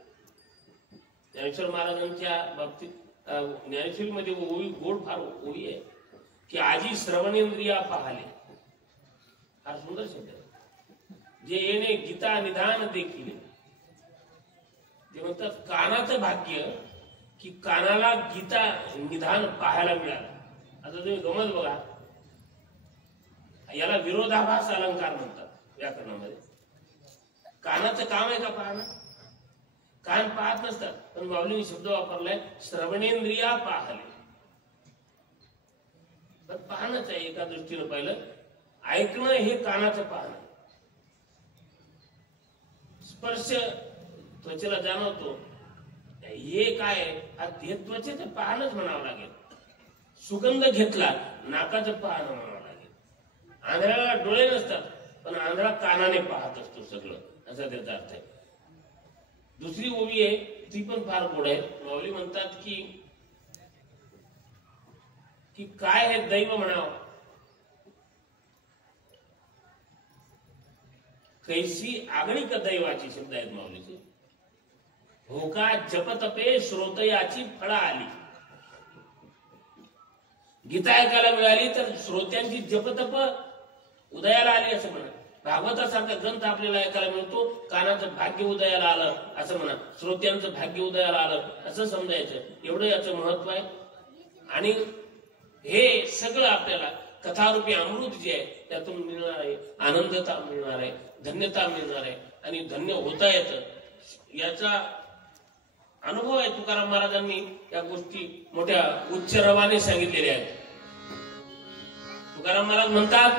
ज्ञानेश्वर महाराजांच्या बाबतीत ज्ञानेश्वरीमध्ये ओवी गोड फार ओवी आहे की आजी श्रवणेंद्रिया पाहाले. फार सुंदर शब्द आहे. जे येणे गीता निधान देखील, ते म्हणतात कानाचं भाग्य की कानाला गीता निधान पाहायला मिळालं. आता तुम्ही गमत बघा, याला विरोधाभास अलंकार म्हणतात व्याकरणामध्ये. कानाचं काम आहे का पाहणं? कान पाहत नसतात, पण माऊलीने शब्द वापरलाय श्रवणेंद्रिया पाहले. पण पाहणंच आहे एका दृष्टीनं पाहिलं. ऐकणं हे कानाचं पाहणं. स्पर्श त्वचेला जाणवतो, हे काय हे त्वचेचं पाहणंच म्हणावं लागेल. सुगंध घेतला, नाकाचं पाहणं म्हणावं लागेल. आंधळ्याला डोळे नसतात, पण आंधळा कानाने पाहत असतो सगळं, असा त्याचा अर्थ आहे. दुसरी ओवी आहे, ती पण फार गोड आहे. माऊली म्हणतात की काय हे दैव म्हणावं, कैसी आगणिक दैवाची शब्द आहेत माऊलीचे. हो का जपतपे श्रोतयाची फळा आली. गीता ऐकायला मिळाली तर श्रोत्यांची जपतप उदयाला आली असं म्हणा. भागवतासारखा ग्रंथ आपल्याला ऐकायला मिळतो, कानाचं भाग्य उदयाला आलं असं म्हणा, श्रोत्यांचं भाग्य उदयाला आलं असं समजायचं. एवढं याचं महत्व आहे. आणि हे सगळं आपल्याला कथारूपी अमृत जे आहे त्यातून मिळणार आहे, आनंदता मिळणार आहे, धन्यता मिळणार आहे आणि धन्य होता येतं. याचा अनुभव आहे. तुकाराम महाराजांनी या गोष्टी मोठ्या उच्च रवाने सांगितलेल्या आहेत. तुकाराम महाराज म्हणतात,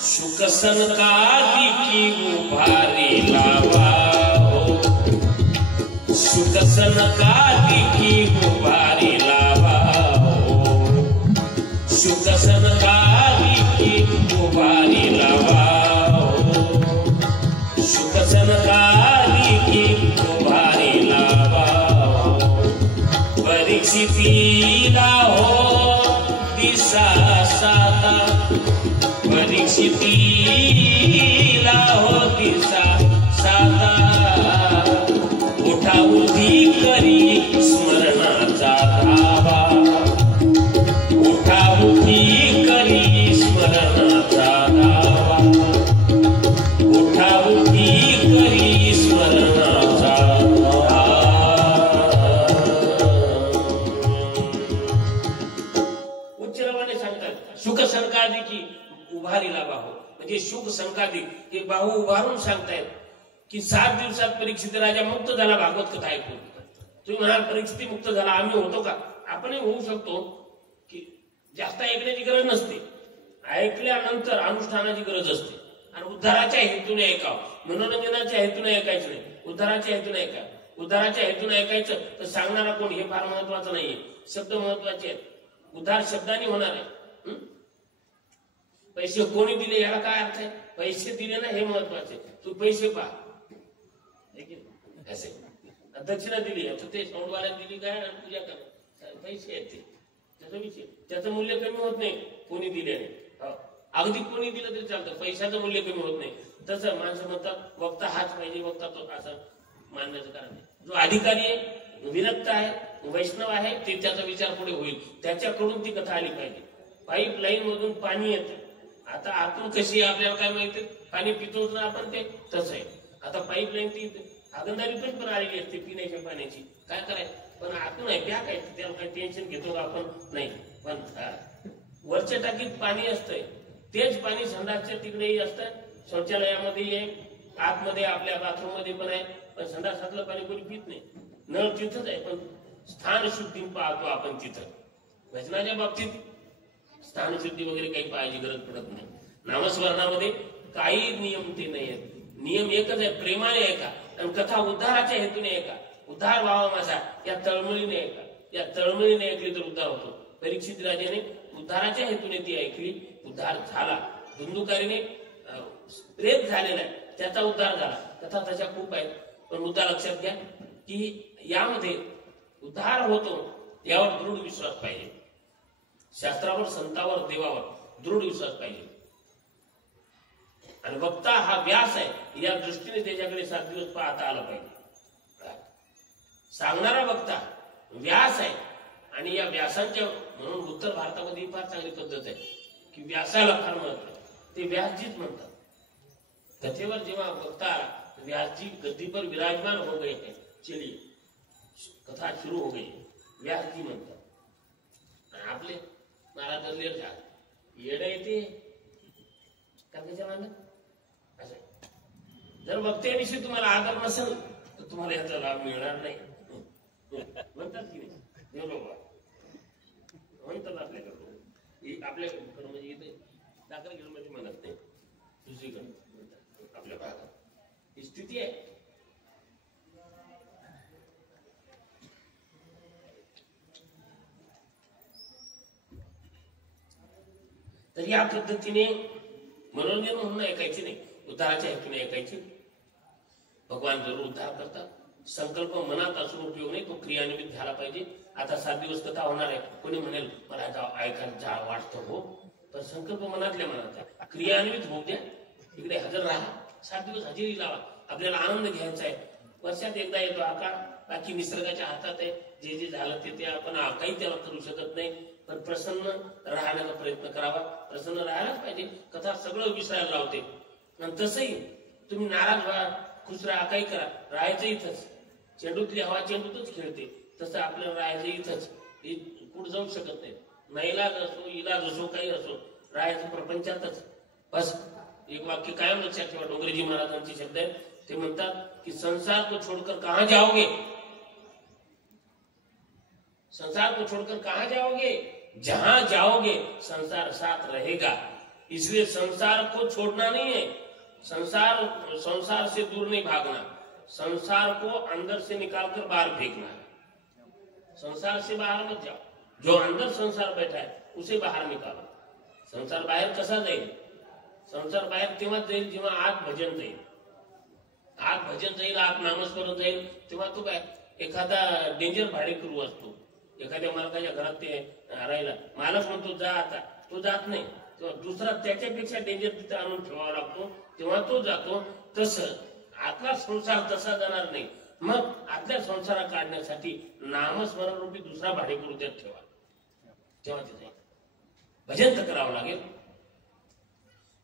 शुक सनकादिकी उभारी लावा हो, शुक सनकादिकी उभारी लावा हो, शुक सनकादिकी उभारी लावा हो, शुक सनकादिकी उभारी लावा हो, परीक्षितीला हो दिसा साता, परीक्षितीला हो दिसा साता, उठाउठी करी स्मरणाचा धावा, उठाउठी करी स्मरणाचा धावा, उठाउठी करी स्मरणाचा धावा. उच्चरवाने सांगतात सुख संकादिकी उभारी लावा हो, म्हणजे शुक संकादिक हे बाहू उभारून सांगतायत की 7 दिवसात परीक्षित राजा मुक्त झाला भागवत कथा ऐकून. तुम्ही म्हणाल परीक्षित मुक्त झाला, आम्ही होतो का? आपणही होऊ शकतो. की जास्त ऐकण्याची गरज नसते, ऐकल्यानंतर अनुष्ठानाची गरज असते. आणि उद्धाराच्या हेतूने ऐकावं, मनोरंजनाच्या हेतूने ऐकायचं नाही, उद्धाराच्या हेतूने ऐका. उद्धाराच्या हेतूने ऐकायचं तर सांगणारा कोण हे फार महत्वाचं नाहीये. शब्द महत्वाचे आहेत. उद्धार शब्दाने होणार आहे. पैसे कोणी दिले याला काय अर्थ आहे? पैसे दिले ना हे महत्वाचे. तू पैसे पहा, असे दक्षिणा दिली आता ते सोंडवाला दिली काय पूजा कर, पैसे आहेत ते, त्याचा विषय. त्याचं मूल्य कमी होत नाही कोणी दिल्याने. अगदी कोणी दिलं तरी चालतं, पैशाचं मूल्य कमी होत नाही. तसं माणसं म्हणतात वक्ता हाच पाहिजे, वक्ता तो, असं मानण्याचं कारण आहे. जो अधिकारी आहे, विरक्त आहे, वैष्णव आहे, ते त्याचा विचार पुढे होईल, त्याच्याकडून ती कथा आली पाहिजे. पाईप लाईन मधून पाणी येतं, आता आतून कशी आपल्याला काय माहिती, पाणी पितो ना आपण ते तसं आहे. आता पाईप लाईन ती हागंदारी पण आलेली असते पिण्याच्या पाण्याची, काय करायचं, पण आतून आहे प्या काय, त्याला काही टेन्शन घेतो आपण नाही. पण वरच्या टाकीत पाणी असतंय, तेच पाणी संडासच्या तिकडेही असतं, शौचालयामध्येही आहे, आतमध्ये आपल्या बाथरूम मध्ये पण आहे. पण संडासातलं पाणी कोणी पित नाही, नळ तिथंच आहे. पण स्थान शुद्धी पाहतो आपण तिथं. भजनाच्या बाबतीत स्थानशुद्धी वगैरे काही पाहायची गरज पडत नाही. नामस्मरणामध्ये काही नियम ते नाही आहेत. नियम एकच आहे, प्रेमाने ऐका. आणि कथा उद्धाराच्या हेतूने ऐका. उद्धार व्हावा माझा या तळमळीने ऐका. या तळमळीने ऐकली तर उद्धार होतो. परीक्षित राजाने उद्धाराच्या हेतूने ती ऐकली, उद्धार झाला. धुंदुकारीने प्रेत झालेला आहे, त्याचा उद्धार झाला. कथा तशा खूप आहेत. पण मुद्दा लक्षात घ्या की यामध्ये उद्धार होतो यावर दृढ विश्वास पाहिजे. शास्त्रावर, संतावर, देवावर दृढ विश्वास पाहिजे. आणि वक्ता हा व्यास आहे या दृष्टीने त्याच्याकडे 7 दिवस पाहता आलं पाहिजे. सांगणारा वक्ता व्यास आहे आणि या व्यासांच्या म्हणून उत्तर भारतामध्ये फार चांगली पद्धत आहे की व्यासाला फार महत्व आहे. ते व्यासजीच म्हणतात. कथेवर जेव्हा वक्ता व्यासजी गद्दी पर विराजमान हो गए हैं, चलिए कथा सुरू हो गई, व्यासजी म्हणतात. आणि आपले महाराज दरलेर येडा येते कथेच्या मांडत असं. जर वक्त्याविषयी तुम्हाला आदर नसेल तर तुम्हाला याचा लाभ मिळणार नाही. म्हणतात की नाही म्हणतात आपल्याकडे. आपल्याकडे म्हणजे इथे दाखलगिरीमध्ये म्हणत नाही, दुसरीकडे आपल्या भागात ही स्थिती आहे. तर या पद्धतीने मनोरंजन म्हणून ऐकायची नाही, उद्धाराच्या हेतूने ऐकायची. भगवान जरूर उद्धार करतात. संकल्प मनात असून उपयोग नाही, तो क्रियान्वित झाला पाहिजे. आता 7 दिवस कथा होणार आहे. कोणी म्हणेल मला ऐकायला वाटतं, हो, पण संकल्प मनातल्या मनात आहे, क्रियान्वित होऊ द्या. इकडे हजर राहा, 7 दिवस हजेरी लावा. आपल्याला आनंद घ्यायचा आहे. वर्षात एकदा येतो आकार, बाकी निसर्गाच्या हातात आहे. जे जे झालं ते आपण काही त्याला करू शकत नाही, पण प्रसन्न राहण्याचा प्रयत्न करावा. प्रसन्न राहायलाच पाहिजे. कथा सगळं विसरायला लावते. आणि तसंही तुम्ही नाराज व्हा, खुश राहा, काही करा, राहायचं इथंच. चेंडूतली हवा चेंडूतच खेळते, तसं आपल्याला राहायचं इथंच. पुढे जाऊ शकत नाही. नाईलाज असो, इलाज असो, काही असो, राहायचं प्रपंचातच. बस एक वाक्य कायम लक्षात ठेवा. डोंगरेजी महाराजांचे शब्द आहेत. ते म्हणतात की संसार को छोड़कर कहां जाओगे, संसार को छोड़कर कहां जाओगे, जहां जाओगे संसार साथ रहेगा. इसलिए संसार को छोड़ना नहीं है, संसार से दूर नहीं भागना, संसार को अंदर से निकालकर बाहर फेंकना है. संसार से बाहर मत जाओ. जो अंदर संसार बैठा है उसे बाहर निकालो. संसार बाहेर कसा जाईल? संसार बाहेर तेव्हा जाईल जेव्हा आत भजन जाईल. आत भजन जाईल, आत नामस्मरण जाईल, तेव्हा तो काय एखादा डेंजर भाडेकरू असतो. एखाद्या मालकाच्या घरात ते राहिला, मालक म्हणतो जा आता, तो जात नाही. दुसरा त्याच्यापेक्षा डेंजर तिथे आणून ठेवावा लागतो, तेव्हा तो जातो. तसं आतला संसार तसा जाणार नाही. मग आतल्या संसारा काढण्यासाठी नामस्मरण रूपी दुसरा भाडेकरू त्यात ठेवा, तेव्हा ते जाईल. भजन तर करावं लागेल.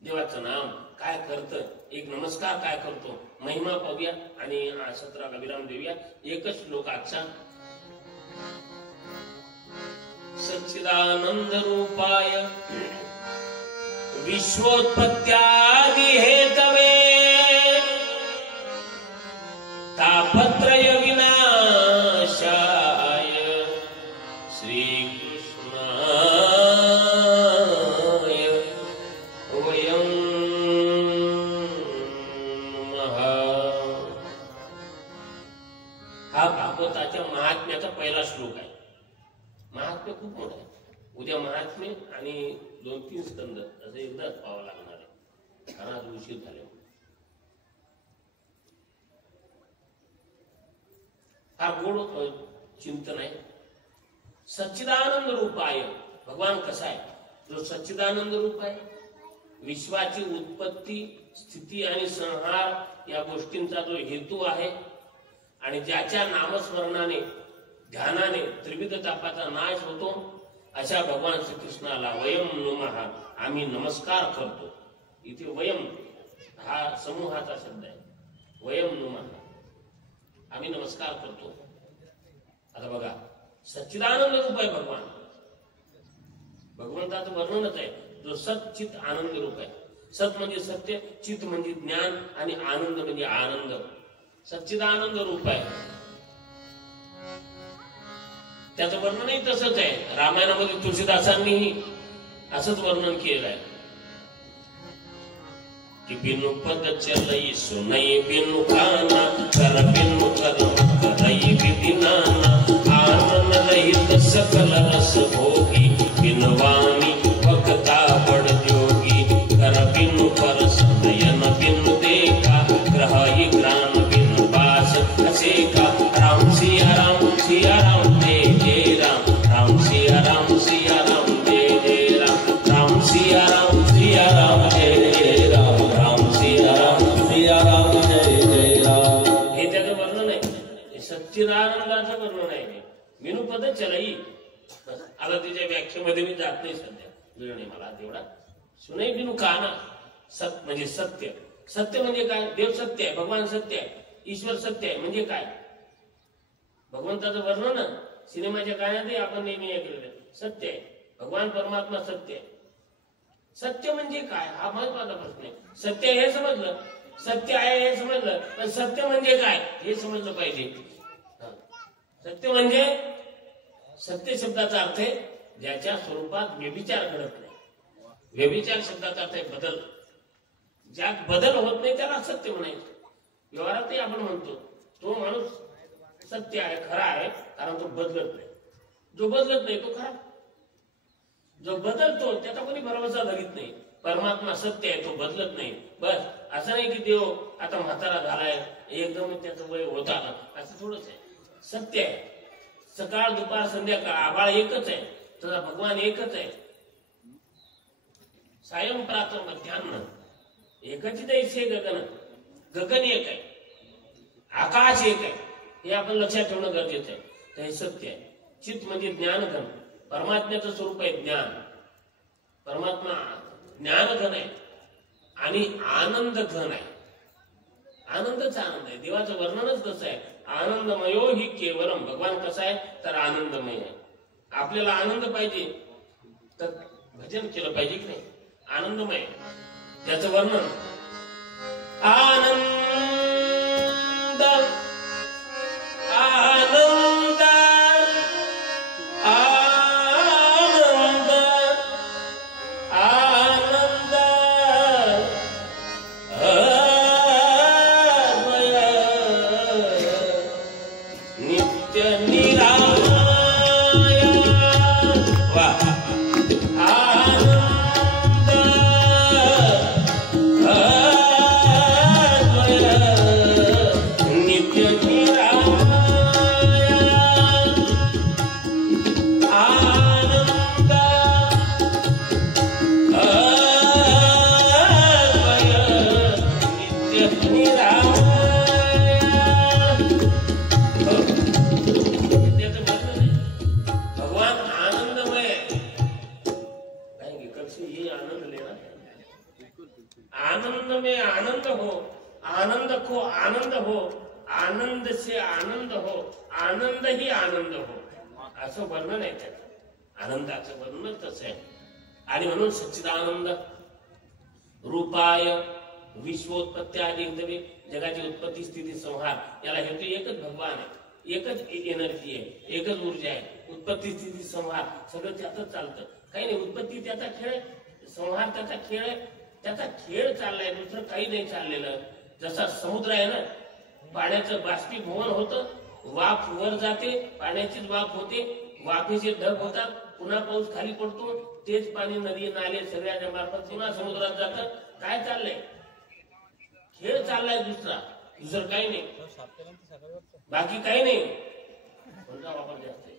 देवाचं नाम काय करतं, एक नमस्कार काय करतो, महिमा पाहूया आणि 17ला विराम देऊया. एकच श्लोक आजचा. सच्चिदानंद रूपाय विश्वोत्पत्त्यादि हेतवे तापत्रय विनाशाय श्रीकृष्णाय वयं नमः. हा भागवताच्या महात्म्याचा पहिला श्लोक आहे. महात्म्य खूप मोठं आहे. उद्या महात्म्य आणि 2-3 स्कंद असं एकदाच पाहावं लागणार आहे, कारण आज उशीर झाले. हा गोड चिंतन आहे. सच्चिदानंद रूपाय, भगवान कसा आहे? जो सच्चिदानंद रूप आहे, विश्वाची उत्पत्ती, स्थिती आणि संहार या गोष्टींचा जो हेतू आहे, आणि ज्याच्या नामस्मरणाने, ध्यानाने त्रिविध तापाचा नाश होतो, अशा भगवान श्रीकृष्णाला वयम नमः आम्ही नमस्कार करतो. इथे वयम हा समूहाचा शब्द आहे. वयम नमः आम्ही नमस्कार करतो. आता बघा, सच्चिदानंद रूप आहे भगवान. भगवंताचं वर्णनच आहे, जो सच्चित आनंद रूप आहे. सत म्हणजे सत्य, चित म्हणजे ज्ञान आणि आनंद म्हणजे आनंद. सच्चिदानंद रूप आहे. त्याचं वर्णनही तसंच आहे. रामायणामध्ये तुळशीदासांनीही असंच वर्णन केलं आहे कि बिनु पद चलई सुनई बिनु खाना कर बिनु कर्म करई विधि नाना आनंद रहित सकल रस भोगी बिनु वाणी भक्ता बड़ जोगी कर बिनु परस नयन बिनु देखा ग्रहाई ग्राम बिनु बास चलाई. आता तिच्या व्याख्येमध्ये मी जात नाही सध्या, वेळ नाही मला तेवढा. सुनै बिनू काना. म्हणजे सत्य. सत्य म्हणजे काय? देव सत्य आहे, भगवान सत्य आहे, ईश्वर सत्य आहे. म्हणजे काय? भगवंताचं वर्णन सिनेमाच्या गाण्यातही आपण नेहमी ऐकलेलं. सत्य आहे, भगवान परमात्मा सत्य आहे. सत्य म्हणजे काय हा महत्वाचा प्रश्न आहे. सत्य हे समजलं, सत्य आहे हे समजलं, पण सत्य म्हणजे काय हे समजलं पाहिजे. सत्य म्हणजे, सत्य शब्दाचा अर्थ आहे ज्याच्या स्वरूपात व्यभिचार घडत नाही. व्यभिचार शब्दाचा अर्थ आहे बदल. ज्यात बदल होत नाही त्याला सत्य म्हणायचं. व्यवहारातही आपण म्हणतो तो माणूस सत्य आहे, खरा आहे, कारण तो बदलत नाही. जो बदलत नाही तो खरा. जो बदलतो त्याचा कोणी भरवसा धरीत नाही. परमात्मा सत्य आहे, तो बदलत नाही. बस असं नाही की देव आता म्हातारा झालाय, एकदम त्याचं वय होत आलं, असं थोडंच आहे. सत्य आहे. सकाळ दुपार संध्याकाळ आभाळ एकच आहे, तसा भगवान एकच आहे. सायं प्रातः मध्यान्ह एकच दैसे गगन. गगन एक आहे, आकाश एक आहे, हे आपण लक्षात ठेवणं गरजेचं आहे. तर हे सत्य आहे. चित्त म्हणजे ज्ञानघन. परमात्म्याचं स्वरूप आहे ज्ञान. परमात्मा ज्ञानघन आहे आणि आनंद घन आहे. आनंदच आनंद आहे. देवाचं वर्णनच तसं आहे. आनंदमयो हि केवलम. भगवान कसा आहे तर आनंदमय आहे. आपल्याला आनंद पाहिजे तर भजन केलं पाहिजे की नाही. आनंदमय त्याचं वर्णन. आनंद आनंद आनंद आनंद नित्य निरामय. वा. आनंद में आनंद हो, आनंद को आनंद हो, आनंद से आनंद हो, आनंद ही आनंद हो, असं वर्णन आहे त्याचं. आनंदाचं वर्णन तसं आहे. आणि म्हणून सच्चिदानंद रूपाय विश्वोत्पत्ती आदी जगाची उत्पत्ती स्थिती संहार याला हेतू एकच भगवान आहे. एकच एनर्जी आहे, एकच ऊर्जा आहे. उत्पत्ती स्थिती संहार सगळं त्यातच चालतं. काही नाही. उत्पत्ती त्याचा खेळ आहे, संहार त्याचा खेळ आहे. त्याचा खेळ चाललाय, दुसरं काही नाही चाललेलं. जसा समुद्र आहे ना, पाण्याचं बाष्पीभवन होतं, वाफ वर जाते, पाण्याचीच वाफ होते, वाफेचे ढग होतात, पुन्हा पाऊस खाली पडतो, तेच पाणी नदी नाले सगळ्याच्या मार्फत पुन्हा समुद्रात जातं. काय चाललंय? खेळ चाललाय दुसरा, दुसरं काही नाही. बाकी काही नाही. कोणता वापर जास्त आहे?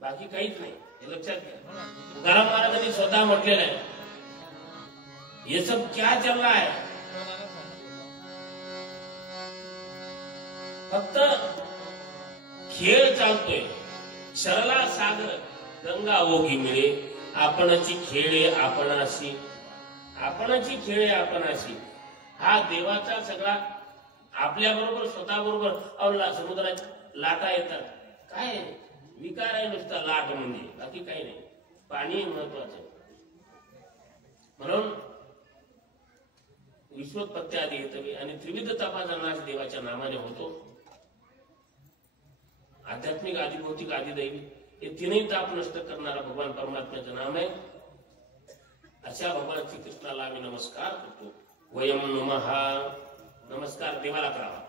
बाकी काहीच नाही, हे लक्षात घ्या. तुकाराम महाराजांनी स्वतः म्हटलेलं आहे, ये सब क्या चल रहा है? फक्त खेळ चालतोय. शरला सागर गंगा ओघी मिळे, आपणाची खेळे आपणाशी, आपणाची खेळे आपणाशी. हा देवाचा सगळा आपल्या बरोबर स्वतः बरोबर. अवला समुद्रात लाटा येतात, काय विकार आहे नुसता लाट म्हणजे, बाकी काही नाही. पाणी महत्वाचं. म्हणून विश्वोत्पत्ती आदी येते आणि त्रिविध तापाचा नाश देवाच्या नामाने होतो. आध्यात्मिक आदी भौतिक आदी दैवी हे तीनही ताप नष्ट करणारा भगवान परमात्म्याचं नाम आहे. अशा भगवान श्रीकृष्णाला आम्ही नमस्कार करतो. वयम नमः. नमस्कार देवाला करावा,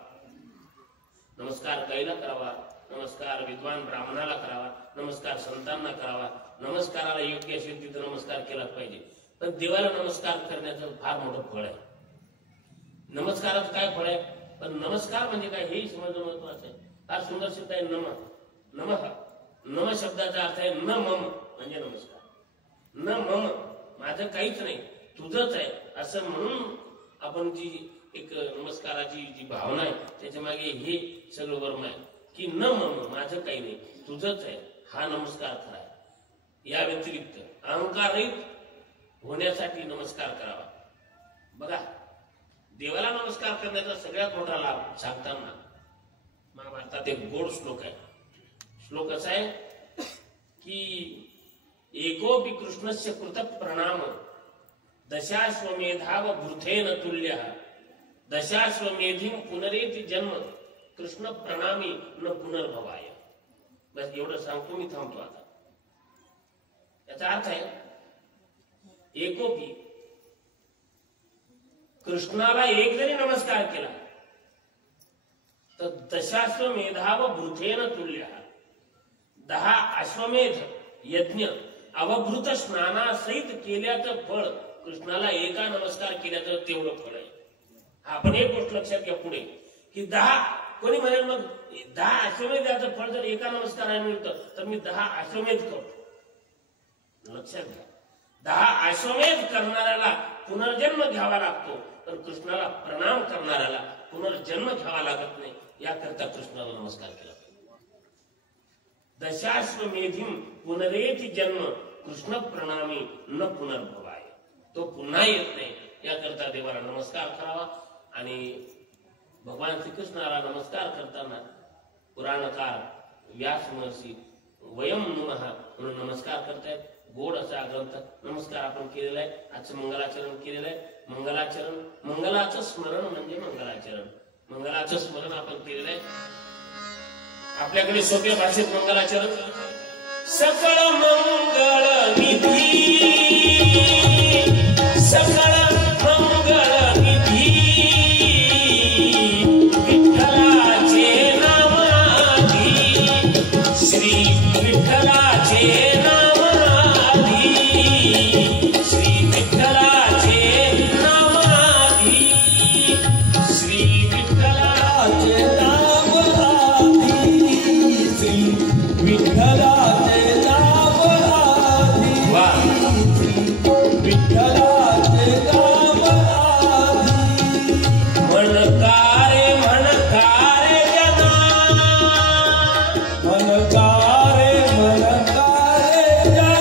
नमस्कार गाईला करावा, नमस्कार विद्वान ब्राह्मणाला करावा, नमस्कार संतांना करावा. नमस्काराला योग्य असेल तिथं नमस्कार केलाच पाहिजे. पण देवाला नमस्कार करण्याचं फार मोठं फळ आहे. नमस्काराचं काय फळ आहे? पण नमस्कार म्हणजे काय हेही समजणं महत्वाचं आहे. फार सुंदर शब्द आहे नम. नमः. नम शब्दाचा अर्थ आहे न मम, म्हणजे नमस्कार. न मम, माझं काहीच नाही, तुझंच आहे, असं म्हणून आपण जी एक नमस्काराची जी भावना आहे त्याच्या मागे हे सगळं वर्म आहे की न मम, माझं काही नाही, तुझंच आहे. हा नमस्कार खरा आहे. या व्यतिरिक्त अहंकाररहित होण्यासाठी नमस्कार करावा. बघा, देवाला नमस्कार करण्याचा सगळ्यात मोठा लाभ सांगताना महाभारतात एक गोड श्लोक आहे. श्लोक असा आहे की एकोपि कृष्णस्य कृत प्रणाम दशाश्वमेधाव भृथेन तुल्य दशाश्वमेधीं पुनरेति जन्म कृष्ण प्रणामी न पुनर्भवाय. बस एवढं सांगतो, मी थांबतो आता. याचा अर्थ आहे एकोपी कृष्णाला एक जरी नमस्कार केला तर दशाश्वमेधाव भृथेन तुल्य 10 अश्वमेध यज्ञ अवभृत स्नानासहित केल्याचं फळ कृष्णाला एका नमस्कार केल्याचं तेवढं फळ आहे. आपण एक गोष्ट लक्षात घ्या पुढे की 10 कोणी म्हणेल मग 10 अश्वमेधाचं फळ जर एका नमस्काराने मिळतं तर मी 10 अश्वमेध करतो. लक्षात घ्या, 10 अश्वमेध करणाऱ्याला पुनर्जन्म घ्यावा लागतो, पण कृष्णाला प्रणाम करणाऱ्याला पुनर्जन्म घ्यावा लागत नाही. याकरता कृष्णाला नमस्कार केला. दशाश्वमेधीं पुनरेति जन्म कृष्ण प्रणामी न पुनर्भवाय. तो पुन्हा येत नाही, याकरता देवाला नमस्कार करावा. आणि भगवान श्रीकृष्णाला नमस्कार करताना पुराणकार व्यास महर्षी वयम नमः म्हणून नमस्कार करतायत. गोड असा ग्रंथ नमस्कार आपण केलेला आहे. आजचं मंगलाचरण केलेलं आहे. मंगलाचरण, मंगलाचं स्मरण म्हणजे मंगलाचरण. मंगलाचं स्मरण आपण केलेलं आहे. आपल्याकडे सोप्या भाषेत मंगलाचरण सकळ मंगळ विधी सकळ मंगळ विधी विठ्ठलाचे नाम आधी श्री विठ्ठलाचे नाम आधी श्री विठ्ठलाचे नाम आधी श्री विठ्ठलाचे नाम आधी श्री विठ्ठलाचे नाम आधी विठ्ठलाचे नाम आधी म्हणकारे म्हणकारे जना म्हणकारे म्हणकारे जना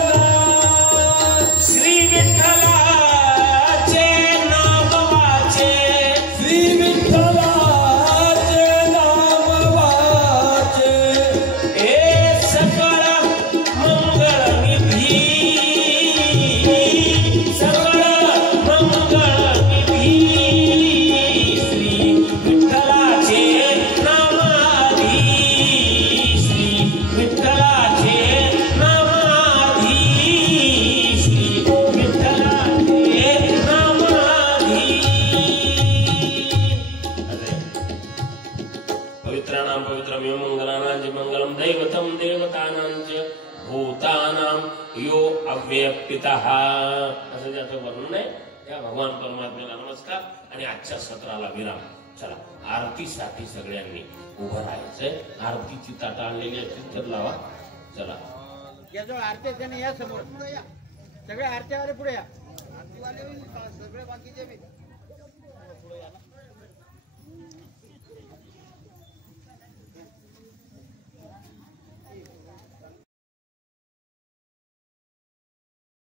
श्री विठ्ठलाचे नाम वाचे श्री विठ्ठलाचे नाम वाचे ए सकळ मंगळ निधी सकळ मंगळ निधी श्री विठ्ठलाचे नाम आधी श्री विठ्ठलाचे नाम आधी श्री विठ्ठलाचे नाम आधी. पवित्राणां पवित्रमेव मंगलानां च मंगलम दैवतं देवतानां च भूतानां यो अव्यक्तितः. असं ज्याचं वर्णन आहे त्या भगवान परमात्म्याला नमस्कार. आणि आजच्या सत्राला विराम. चला, आरतीसाठी सगळ्यांनी उभं राहायचंय. आरतीची ताटं आणलेली असतील तर लावा. चला, या जो आरती त्याने या समोर पुढे या. सगळे आरतीवाले पुढे या. आरतीवाले सगळे बाकीचे